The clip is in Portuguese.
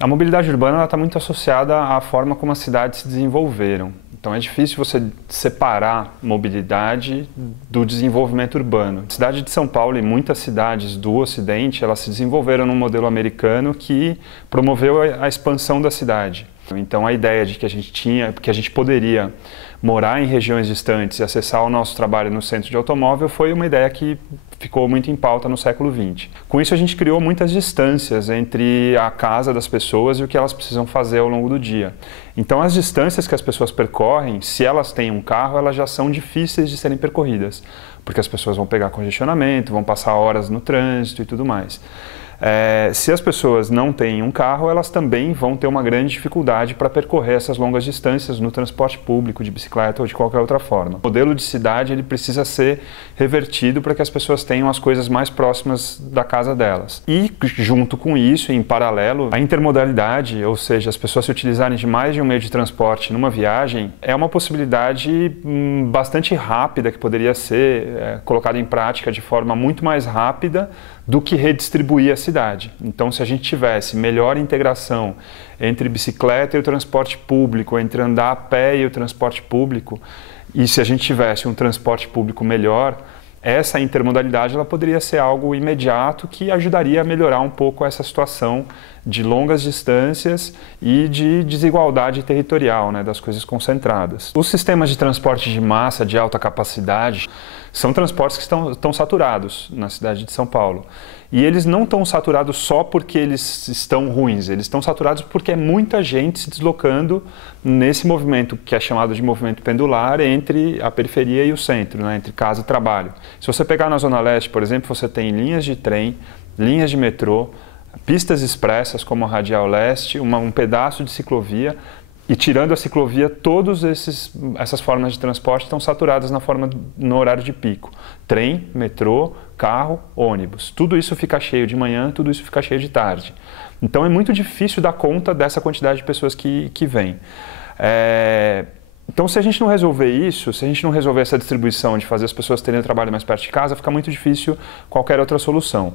A mobilidade urbana está muito associada à forma como as cidades se desenvolveram. Então é difícil você separar mobilidade do desenvolvimento urbano. A cidade de São Paulo e muitas cidades do Ocidente, elas se desenvolveram num modelo americano que promoveu a expansão da cidade. Então a ideia de que a gente poderia morar em regiões distantes e acessar o nosso trabalho no centro de automóvel foi uma ideia que ficou muito em pauta no século XX. Com isso a gente criou muitas distâncias entre a casa das pessoas e o que elas precisam fazer ao longo do dia. Então as distâncias que as pessoas percorrem, se elas têm um carro, elas já são difíceis de serem percorridas, porque as pessoas vão pegar congestionamento, vão passar horas no trânsito e tudo mais. Se as pessoas não têm um carro, elas também vão ter uma grande dificuldade para percorrer essas longas distâncias no transporte público, de bicicleta ou de qualquer outra forma. O modelo de cidade ele precisa ser revertido para que as pessoas tenham as coisas mais próximas da casa delas. E junto com isso, em paralelo, a intermodalidade, ou seja, as pessoas se utilizarem de mais de um meio de transporte numa viagem, é uma possibilidade bastante rápida que poderia ser colocada em prática de forma muito mais rápida do que redistribuir a cidade. Então, se a gente tivesse melhor integração entre bicicleta e o transporte público, entre andar a pé e o transporte público, e se a gente tivesse um transporte público melhor, essa intermodalidade ela poderia ser algo imediato que ajudaria a melhorar um pouco essa situação de longas distâncias e de desigualdade territorial, né, das coisas concentradas. Os sistemas de transporte de massa de alta capacidade são transportes que estão saturados na cidade de São Paulo. E eles não estão saturados só porque eles estão ruins, eles estão saturados porque é muita gente se deslocando nesse movimento que é chamado de movimento pendular entre a periferia e o centro, né, entre casa e trabalho. Se você pegar na Zona Leste, por exemplo, você tem linhas de trem, linhas de metrô, pistas expressas como a Radial Leste, um pedaço de ciclovia, e tirando a ciclovia, todas essas formas de transporte estão saturadas no horário de pico. Trem, metrô, carro, ônibus. Tudo isso fica cheio de manhã, tudo isso fica cheio de tarde. Então é muito difícil dar conta dessa quantidade de pessoas que vem. Então se a gente não resolver isso, se a gente não resolver essa distribuição de fazer as pessoas terem trabalho mais perto de casa, fica muito difícil qualquer outra solução.